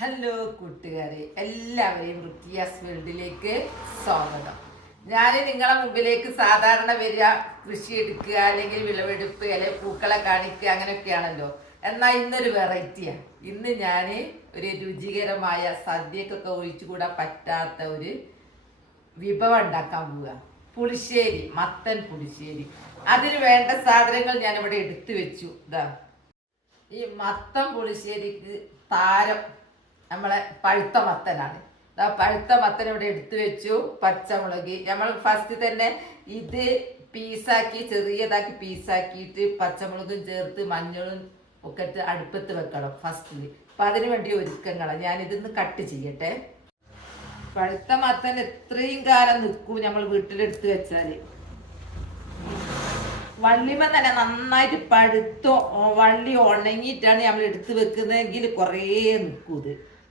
Hello കൂട്ടുകാരെ, എല്ലാവരെയും റുക്കിയാസ് വേൾഡിലേക്ക് സ്വാഗതം. ഞാൻ നിങ്ങളെ മുമ്പിലേക്ക് സാധാരണ വരിക കൃഷി എടുക്കുക, അല്ലെങ്കിൽ വിളവെടുപ്പ്, അല്ലെങ്കിൽ പൂക്കളെ കാണിക്കുക, അങ്ങനെയൊക്കെയാണല്ലോ. എന്നാൽ ഇന്നൊരു വെറൈറ്റിയാണ്. ഇന്ന് ഞാൻ ഒരു രുചികരമായ സദ്യക്കൊക്കെ ഒഴിച്ചുകൂടാൻ പറ്റാത്ത ഒരു വിഭവം ഉണ്ടാക്കാൻ പോവുക. പുളിശ്ശേരി, മത്തൻ പുളിശ്ശേരി. അതിന് വേണ്ട സാധനങ്ങൾ ഞാനിവിടെ എടുത്തു വെച്ചു. ഇതാ ഈ മത്തൻ പുളിശ്ശേരിക്ക് താരം നമ്മളെ പഴുത്ത മത്തനാണ്. പഴുത്ത മത്തൻ ഇവിടെ എടുത്തു വെച്ചു. പച്ചമുളക് നമ്മൾ ഫസ്റ്റ് തന്നെ ഇത് പീസാക്കി, ചെറിയതാക്കി പീസാക്കിയിട്ട് പച്ചമുളകും ചേർത്ത് മഞ്ഞളും ഒക്കെ ഇട്ട് അടുപ്പത്ത് വെക്കണം ഫസ്റ്റിൽ. അപ്പം അതിനു വേണ്ടി ഒരുക്കങ്ങളാണ്. ഞാനിതൊന്ന് കട്ട് ചെയ്യട്ടെ. പഴുത്ത മത്തൻ എത്രയും കാലം നിൽക്കും നമ്മൾ വീട്ടിലെടുത്ത് വെച്ചാൽ. വള്ളിമ തന്നെ നന്നായിട്ട് പഴുത്തോ വള്ളി ഉണങ്ങിയിട്ടാണ് നമ്മൾ എടുത്ത് വെക്കുന്നതെങ്കിൽ കുറേ നിൽക്കും.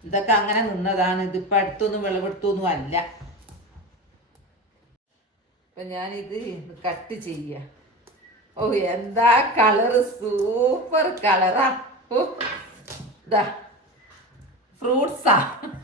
ഇതൊക്കെ അങ്ങനെ നിന്നതാണ്. ഇതിപ്പോൾ അടുത്തൊന്നും വിളവെടുത്തൊന്നും അല്ല. അപ്പം ഞാനിത് കട്ട് ചെയ്യുക. ഓ, എന്താ കളറ്! സൂപ്പർ കളറാ. ഓ, ഇതാ ഫ്രൂട്ട്സാ,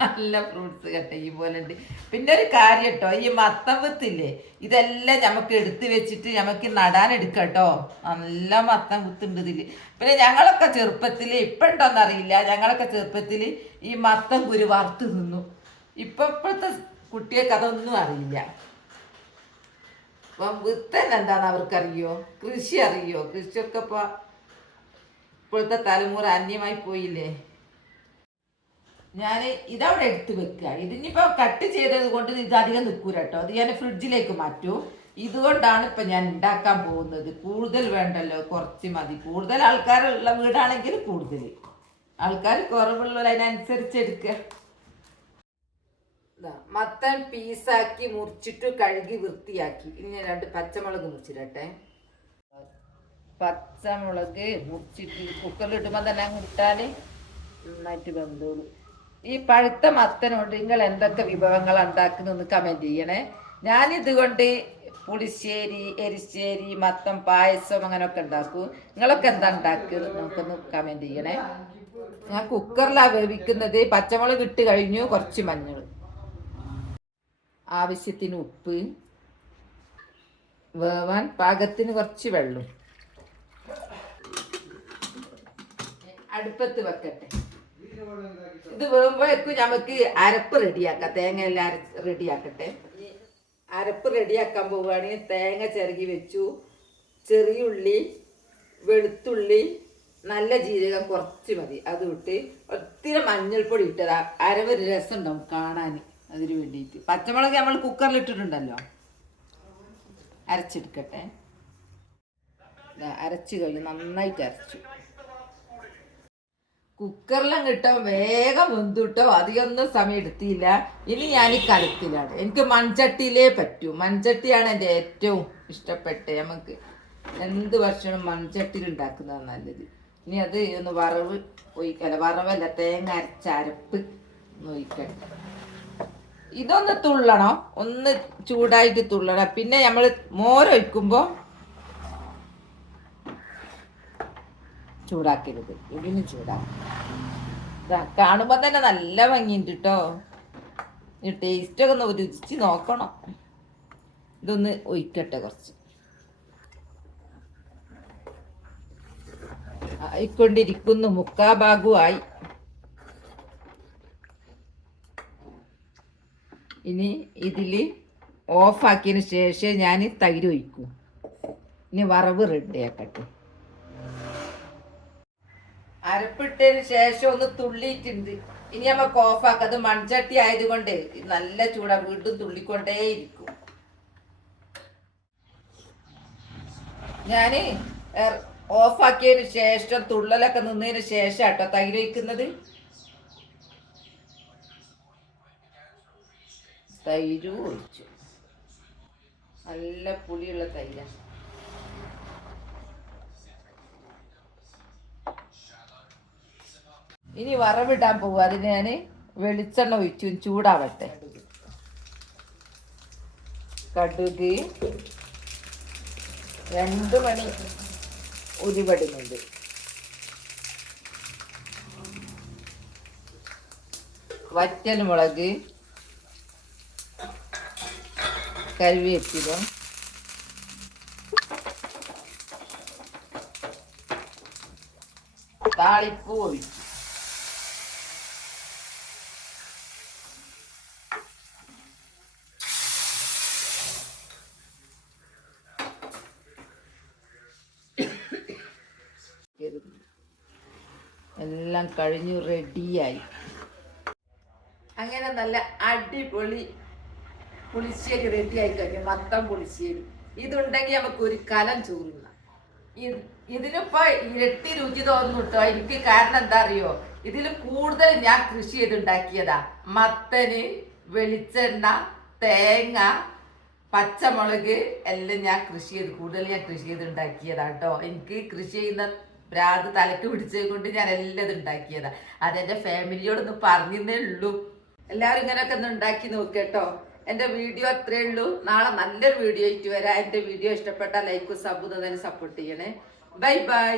നല്ല ഫ്രൂട്ട്സ് കട്ട് ചെയ്യും പോലെ ഉണ്ട്. പിന്നെ ഒരു കാര്യം കേട്ടോ, ഈ മത്തൻ വിത്തില്ലേ, ഇതെല്ലാം നമുക്ക് എടുത്ത് വെച്ചിട്ട് നമുക്ക് നടാൻ എടുക്കാം കേട്ടോ. നല്ല മത്തൻ വിത്തുണ്ട് ഇതിൽ. പിന്നെ ഞങ്ങളൊക്കെ ചെറുപ്പത്തിൽ, ഇപ്പം ഉണ്ടോയെന്നറിയില്ല, ഞങ്ങളൊക്കെ ചെറുപ്പത്തിൽ ഈ മത്തൻ കുരു വറുത്ത് തിന്നു. ഇപ്പോഴത്തെ കുട്ടികൾക്ക് അതൊന്നും അറിയില്ല. അപ്പം വിത്തന്നെ എന്താണെന്ന് അവർക്കറിയോ? കൃഷി അറിയോ? കൃഷിയൊക്കെ ഇപ്പോഴത്തെ തലമുറ അന്യമായി പോയില്ലേ. ഞാൻ ഇതവിടെ എടുത്ത് വെക്കുക. ഇതിനിപ്പോൾ കട്ട് ചെയ്തത് കൊണ്ട് ഇത് അധികം നിൽക്കൂല കേട്ടോ. അത് ഞാൻ ഫ്രിഡ്ജിലേക്ക് മാറ്റൂ. ഇതുകൊണ്ടാണ് ഇപ്പം ഞാൻ ഉണ്ടാക്കാൻ പോകുന്നത്. കൂടുതൽ വേണ്ടല്ലോ, കുറച്ച് മതി. കൂടുതൽ ആൾക്കാരുള്ള വീടാണെങ്കിൽ കൂടുതൽ, ആൾക്കാർ കുറവുള്ളതിനനുസരിച്ച് എടുക്കുക. മത്തൻ പീസാക്കി മുറിച്ചിട്ട് കഴുകി വൃത്തിയാക്കി. ഇനി ഞാൻ 2 പച്ചമുളക് മുറിച്ചിട്ടെ. പച്ചമുളക് മുറിച്ചിട്ട് കുക്കറിലിടുമ്പോൾ തന്നെ അങ്ങ് ഇട്ടാൽ നന്നായിട്ട് വെന്തോളൂ. ഈ പഴുത്ത മത്തനോട് നിങ്ങൾ എന്തൊക്കെ വിഭവങ്ങൾ ഉണ്ടാക്കുന്നതെന്ന് കമൻറ്റ് ചെയ്യണേ. ഞാനിതുകൊണ്ട് പുളിശ്ശേരി, എരിശ്ശേരി, മത്തൻ പായസം അങ്ങനെയൊക്കെ ഉണ്ടാക്കും. നിങ്ങളൊക്കെ എന്താ ഉണ്ടാക്കുന്നത് നമുക്കൊന്ന് കമൻറ്റ് ചെയ്യണേ. ഞാൻ കുക്കറിലാണ് വേവിക്കുന്നത്. പച്ചമുളക് ഇട്ട് കഴിഞ്ഞു. കുറച്ച് മഞ്ഞൾ, ആവശ്യത്തിന് ഉപ്പ്, വേവാൻ പാകത്തിന് കുറച്ച് വെള്ളം. അടുപ്പത്ത് വെക്കട്ടെ. ഇത് വേകുമ്പോഴേക്കും നമുക്ക് അരപ്പ് റെഡിയാക്കാം. തേങ്ങ എല്ലാം റെഡിയാക്കട്ടെ. അരപ്പ് റെഡിയാക്കാൻ പോവുകയാണെങ്കിൽ തേങ്ങ ചിരകി വെച്ചു. ചെറിയ ഉള്ളി, വെളുത്തുള്ളി, നല്ല ജീരകം കുറച്ച് മതി, അത് ഇട്ട് ഒത്തിരി മഞ്ഞൾപ്പൊടി ഇട്ടതാ. അരവൊരു രസം ഉണ്ടാവും കാണാൻ. അതിന് വേണ്ടിയിട്ട് പച്ചമുളക് നമ്മൾ കുക്കറിൽ ഇട്ടിട്ടുണ്ടല്ലോ. അരച്ചെടുക്കട്ടെ. അരച്ച് കഴിഞ്ഞ് നന്നായിട്ട് അരച്ചു. കുക്കറിലും കിട്ടാൻ വേഗം വെന്തുട്ടോ. അധികമൊന്നും സമയം എടുത്തില്ല. ഇനി ഞാൻ ഈ കലത്തിലാണ്. എനിക്ക് മൺചട്ടിയിലേ പറ്റൂ. മൺചട്ടിയാണ് എൻ്റെ ഏറ്റവും ഇഷ്ടപ്പെട്ടത്. നമുക്ക് എന്ത് ഭക്ഷണം മൺചട്ടിയിൽ ഉണ്ടാക്കുന്നതാണ് നല്ലത്. ഇനി അത് ഒന്ന് വറവ് ഒഴിക്കല, വറവല്ല, തേങ്ങ അരച്ച അരപ്പ് ഒന്ന് ഒഴിക്കട്ടെ. ഇതൊന്ന് തുള്ളണം, ഒന്ന് ചൂടായിട്ട് തുള്ളണം. പിന്നെ നമ്മൾ മോരൊഴിക്കുമ്പോൾ ചൂടാക്കരുത്, ഇതിന് ചൂടാക്കും. കാണുമ്പോൾ തന്നെ നല്ല ഭംഗിയുണ്ട് കേട്ടോ. ഈ ടേസ്റ്റൊക്കെ ഒന്ന് രുചിച്ച് നോക്കണം. ഇതൊന്ന് ഒഴിക്കട്ടെ കുറച്ച്. ആയിക്കൊണ്ടിരിക്കുന്നു, 3/4 ഭാഗമായി. ഇനി ഇതിൽ ഓഫാക്കിയതിന് ശേഷം ഞാൻ തൈര് ഒഴിക്കും. ഇനി വറവ് റെഡിയാക്കട്ടെ. അരപ്പിട്ടതിന് ശേഷം ഒന്ന് തുള്ളിയിട്ടുണ്ട്. ഇനി നമുക്ക് ഓഫാക്കാം. അത് മൺചട്ടി ആയതുകൊണ്ട് നല്ല ചൂടാ, വീണ്ടും തുള്ളിക്കൊണ്ടേയിരിക്കും. ഞാൻ ഓഫാക്കിയതിന് ശേഷം തുള്ളലൊക്കെ നിന്നതിന് ശേഷം കേട്ടോ തൈര് ഒഴിക്കുന്നത്. തൈര് ഒഴിച്ചു. നല്ല പുളിയുള്ള തൈരാണ്. ഇനി വറവിടാൻ പോകും. അതിന് ഞാൻ വെളിച്ചെണ്ണ ഒഴിച്ചു, ചൂടാവട്ടെ. കടുക്, 2 മണി ഉരുവടുന്നുണ്ട്. വറ്റൽ മുളക്, കറിവേപ്പില, താളിപ്പ് ഒഴിച്ചു. എല്ലാം കഴിഞ്ഞു റെഡിയായി. അങ്ങനെ നല്ല അടിപൊളി പുളിശ്ശേരി റെഡിയായി കഴിഞ്ഞു. മത്തം പുളിശ്ശേരി ഇതുണ്ടെങ്കിൽ നമുക്ക് ഒരു കലം ചോറുന്ന. ഇതിനിപ്പോ ഇരട്ടി രുചി തോന്നുന്നു കേട്ടോ എനിക്ക്. കാരണം എന്താ അറിയോ, ഇതിൽ കൂടുതൽ ഞാൻ കൃഷി ചെയ്തുണ്ടാക്കിയതാ. മത്തന്, വെളിച്ചെണ്ണ, തേങ്ങ, പച്ചമുളക് എല്ലാം ഞാൻ കൃഷി ചെയ്ത് കൃഷി ചെയ്തുണ്ടാക്കിയതാ കേട്ടോ. എനിക്ക് കൃഷി ചെയ്യുന്ന ഭ്രാന്ത് തലക്ക് പിടിച്ചത് കൊണ്ട് ഞാൻ എല്ലാം ഉണ്ടാക്കിയതാ. അതെന്റെ ഫാമിലിയോടൊന്ന് പറഞ്ഞേ ഉള്ളൂ. എല്ലാവരും ഇങ്ങനെയൊക്കെ ഒന്ന് ഉണ്ടാക്കി നോക്കട്ടോ. എൻ്റെ വീഡിയോ അത്രേ ഉള്ളൂ. നാളെ നല്ലൊരു വീഡിയോ ആയിട്ട് വരാം. എൻ്റെ വീഡിയോ ഇഷ്ടപ്പെട്ടാൽ ലൈക്കും സബും തന്നെ സപ്പോർട്ട് ചെയ്യണേ. Bye bye.